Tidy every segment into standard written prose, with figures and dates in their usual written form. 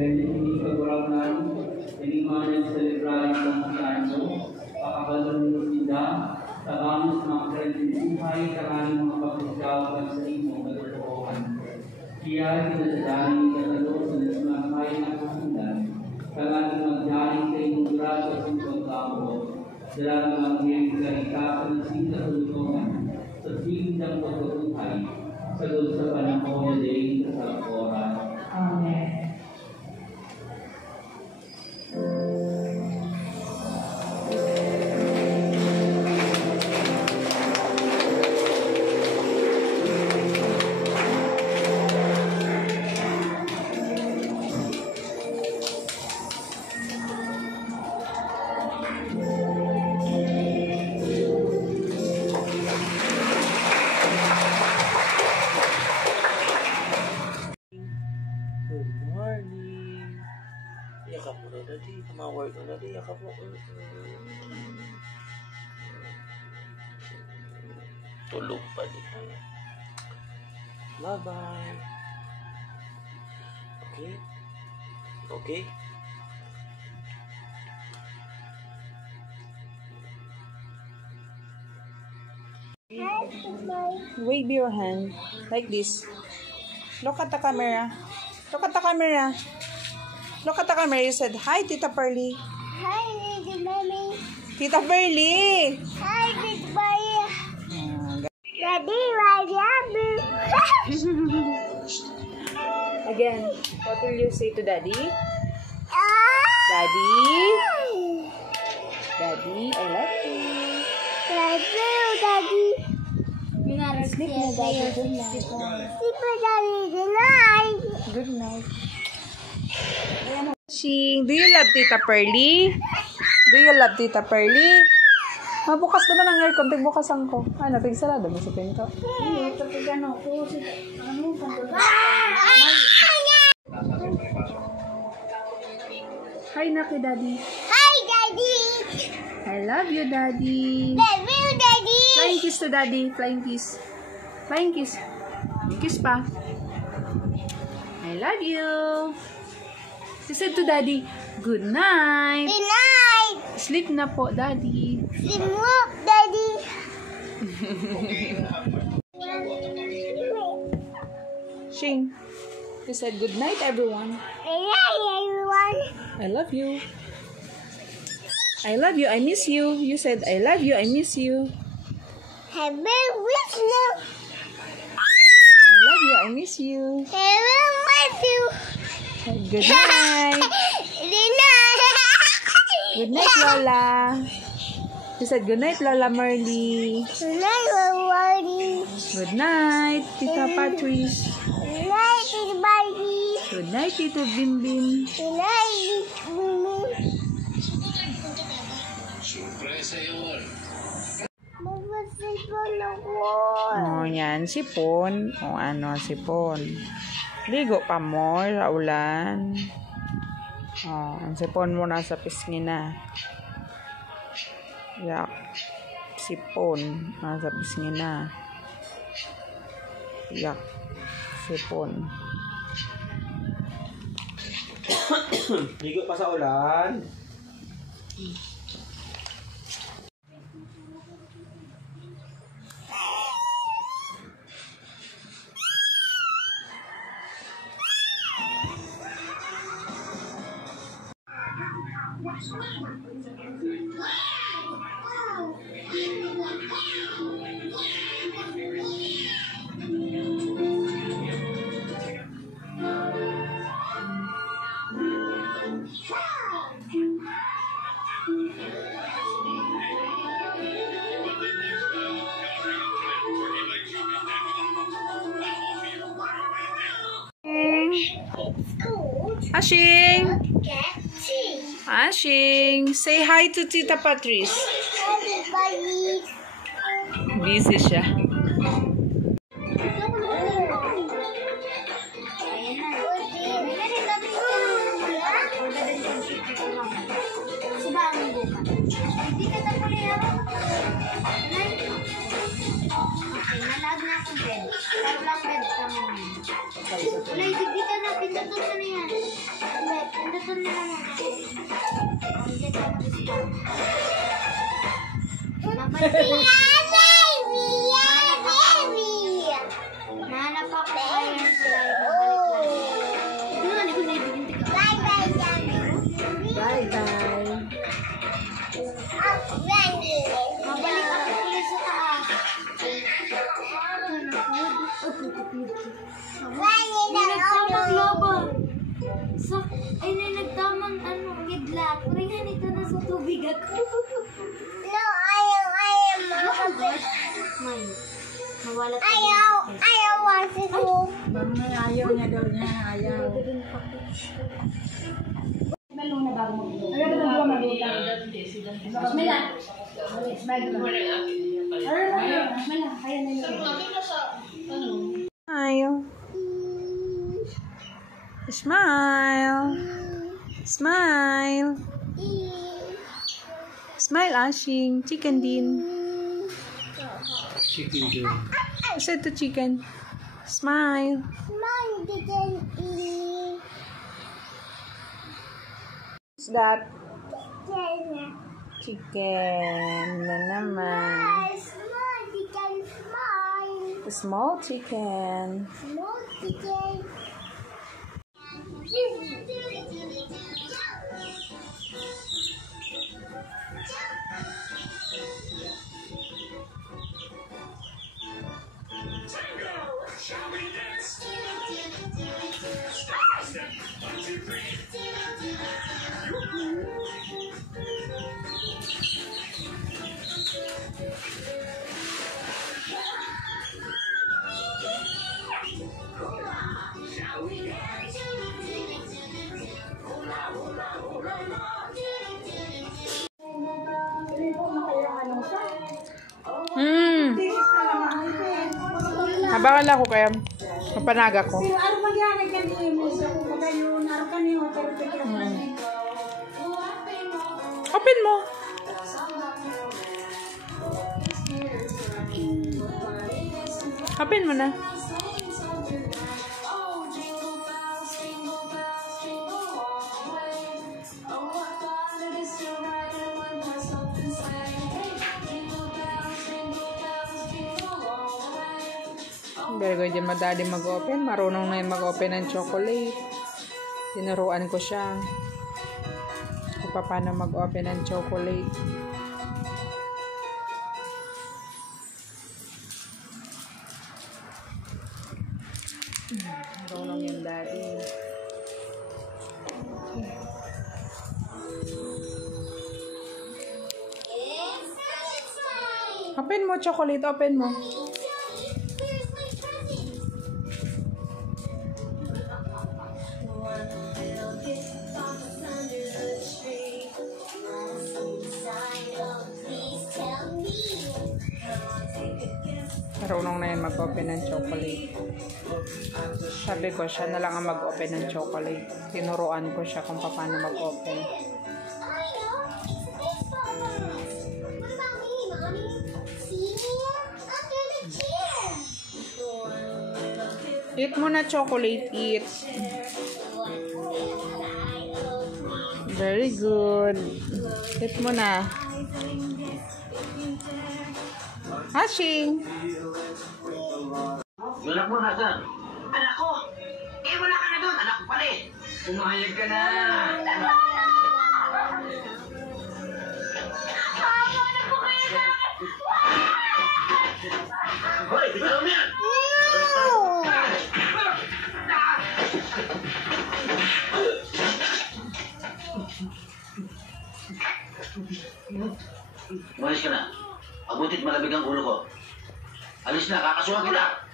benefit kekurangan, keimanan selebrasi pemutaanmu, pakabalan kita, tabangan semakin hai karani mengapakau dan seribu berdoa. Kia kita sedari terus semakin akan karani menjadi kehidupan tersebut kamu dalam mengambil keikatan cinta berdoa, sehingga berdoa. Segala sepanjang dari kesalahan. Amin. Yakap mo na dati, tumawar ka na dati, yakap mo. Tulog pa din tayo. Bye-bye. Okay? Okay? Wave your hand like this. Look at the camera. Look at the camera. Look at the camera. You said, hi, Tita Pearly. Hi, Tita Mommy. Tita Pearly. Hi, Tita Pearly. Daddy, I love you. Again, what will you say to Daddy? Ah! Daddy. Daddy, I love you. Love you, Daddy. Sleep na, Daddy. Good night. Sleep na, Daddy. Good night. Good night. Do you love Tita Pearly? Do you love Tita Pearly? Bukas naman ang aircon. Tigbukasan ko. Ano, tigsarado mo sa pinto? Hi na kay Daddy. Hi, Daddy. I love you, Daddy. Love you, Daddy. Flying kiss to Daddy. Flying kiss. Flying kiss. Kiss pa. I love you. She said to Daddy, good night. Good night. Sleep na po, Daddy. Sleep up, Daddy. Shing. She said, good night, everyone. Good night, everyone. I love you. I love you. I miss you. You said, I love you. I miss you. Have a wish you. I love you. I miss you. Have a wish you. Good night. Good night. Good night, Lola. She said, good night, Lola Marley. Good night, everybody. Good night, Tita Patrice. Good night, everybody. Good night, Tito Bimbim. Good night, Mimi. Magpasipon ako. Oh, yan, sipon. O ano, sipon. Ligo pa mo sa ulan. Oh, ang sipon mo nasa pisngi na. Yak. Sipon. Nasa pisngi na. Yak. Sipon. Ligo pa sa ulan. Ashing! Ashing! Say hi to Tita Patrice. Everybody. Busy siya. Dito na, pinatulog na yan. Nanap ako kayo ng slide. Bye-bye. Mabalik ako ulit sa taas. Nagtamang lobo. Ay, nagtamang kidlat. Ringan ito na sa tubig ako. No, ayaw makapit. Ayaw wasi ko. Ayaw niya daw niya. Ayaw. Melong na bago mag-inom. Ayaw na bago mag-inom. Bismillah. Bismillah. Smile. Smile. Smile. Smile, Ashing. Chicken din. Chicken din. Isa ito chicken. Smile. Mom didn't eat. What's that? Dinner. Chicken na naman. Small chicken, smile. A small chicken. Small chicken. Habangan ako kaya mapanaga ko. Open mo. Open mo na. Very good din madali mag-open. Marunong na yung mag-open ng chocolate. Tinuruan ko siya kung paano mag-open ng chocolate. Marunong yung daddy. Open mo chocolate. Open mo. Marunong na yan mag-open ng chocolate. Sabi ko, siya na lang ang mag-open ng chocolate. Tinuruan ko siya kung paano mag-open. Eat mo na chocolate, eat. Very good. Eat mo na. Hashing. Yung anak mo nasan? Anak ko! Eh, wala ka na doon! Anak ko pala eh! Pumayag ka na! Hoy! Bitaw mo yan! Umalis ka na. Abutit malamig ang ulo ko. Alis na, kakasuhan kita!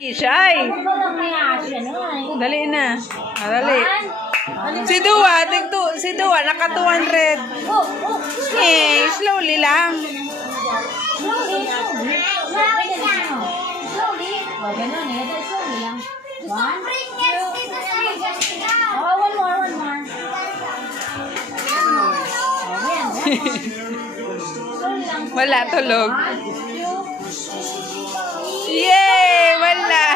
Shy! Dali na. Dali. Si Dua, naka 200. Eh, slowly lang. Wala, tulog. Yay! Wala!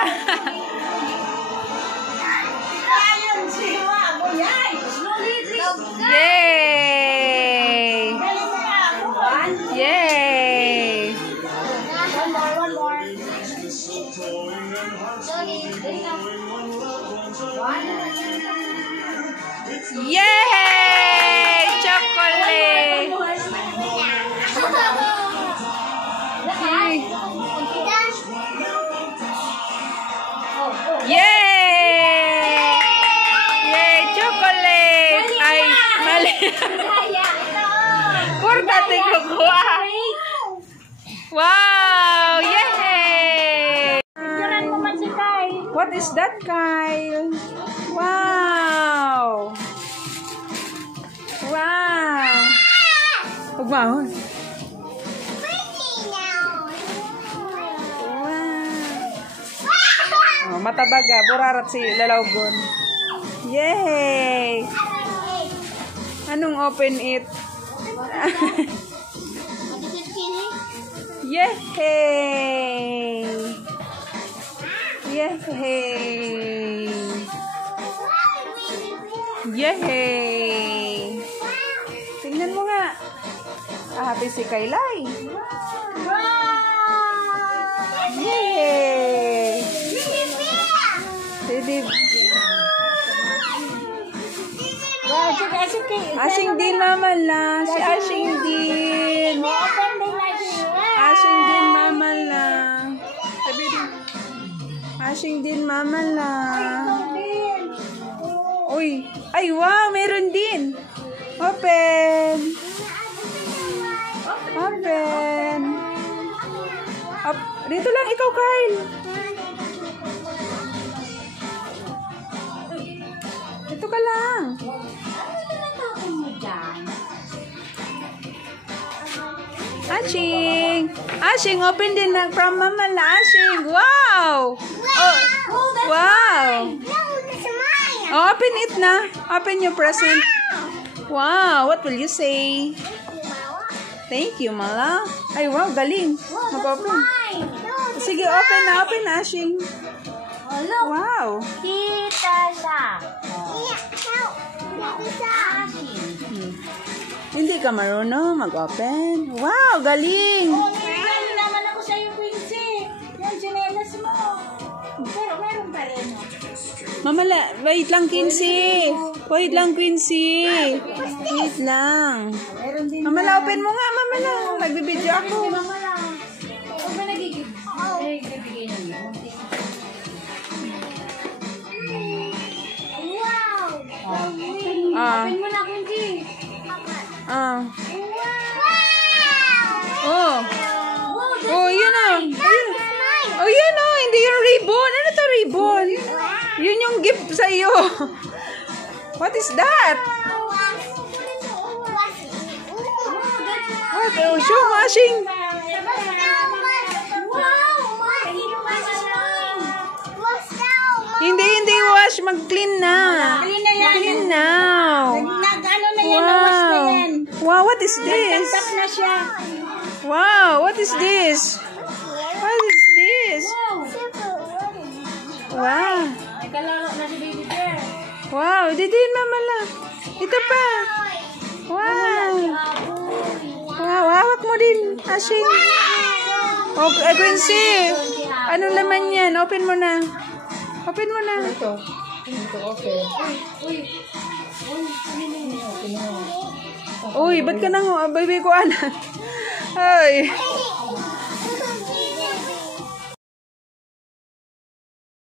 Yay! Chocolate! Yay! Yay! Chocolate! Ay, mali. Kurtate ko kuha. Wow! Yay! What is that, Kyle? Wow! Wow! Pagmahon. Wow! Oh, matabaga. Burarat si Lalawgon. Yay! Anong open it? Yay! Yay! Yay! Tingnan mo nga. Happy si Kaylay. Yay! Didi. Asing din mama la. Si Asing din. Asing din mama la. Sabi din. Asing din mama la. Uy. Ay wow, meron din. Open. Open. Dito lang ikaw, Kyle. Dito ka lang. Ashing! Ashing, open din na from Mama la. Ashing! Wow! Oh, wow! Oh, open it na. Open your present. Wow! What will you say? Thank you, Mala. Ay, wow, galing. Mag-open. Sige, open na. Open na, Ashing. Wow! Kita siya. Hindi ka marunong mag-open. Wow, galing! Meron naman ako sa'yo, Quincy. Yung chinelas mo. Pero meron pa rin. Mamala, wait lang, Quincy. Wait lang, Quincy. Wait lang. Mamala, open mo nga, Mamala. Nagbibideo ako. Mama lang. Huwag ba nagigib? Eh, bibigay na niyo. Wow! Open mo na, Quincy. Ah. Oh. Oh, yun na. Oh, yun o. Hindi yung ribbon. Ano to ribbon? Yun yung gift sa iyo. What is that? What? Oh, show washing. Hindi wash. Mag-clean na. Clean now. Nag-ano na yan, nawas na yan. Wow, what is this? Tap na siya. Wow, what is this? What is this? Wow. Ay, kalaro na si Baby Bear. Wow, dito yun, Mama la. Ito pa. Wow. Wow, hawak mo din, Ashing. Okay, Quincy. Ano naman yan? Open mo na. Open mo na. Ito, okay. Uy, ba't ka nang, baby ko, anak? Ay.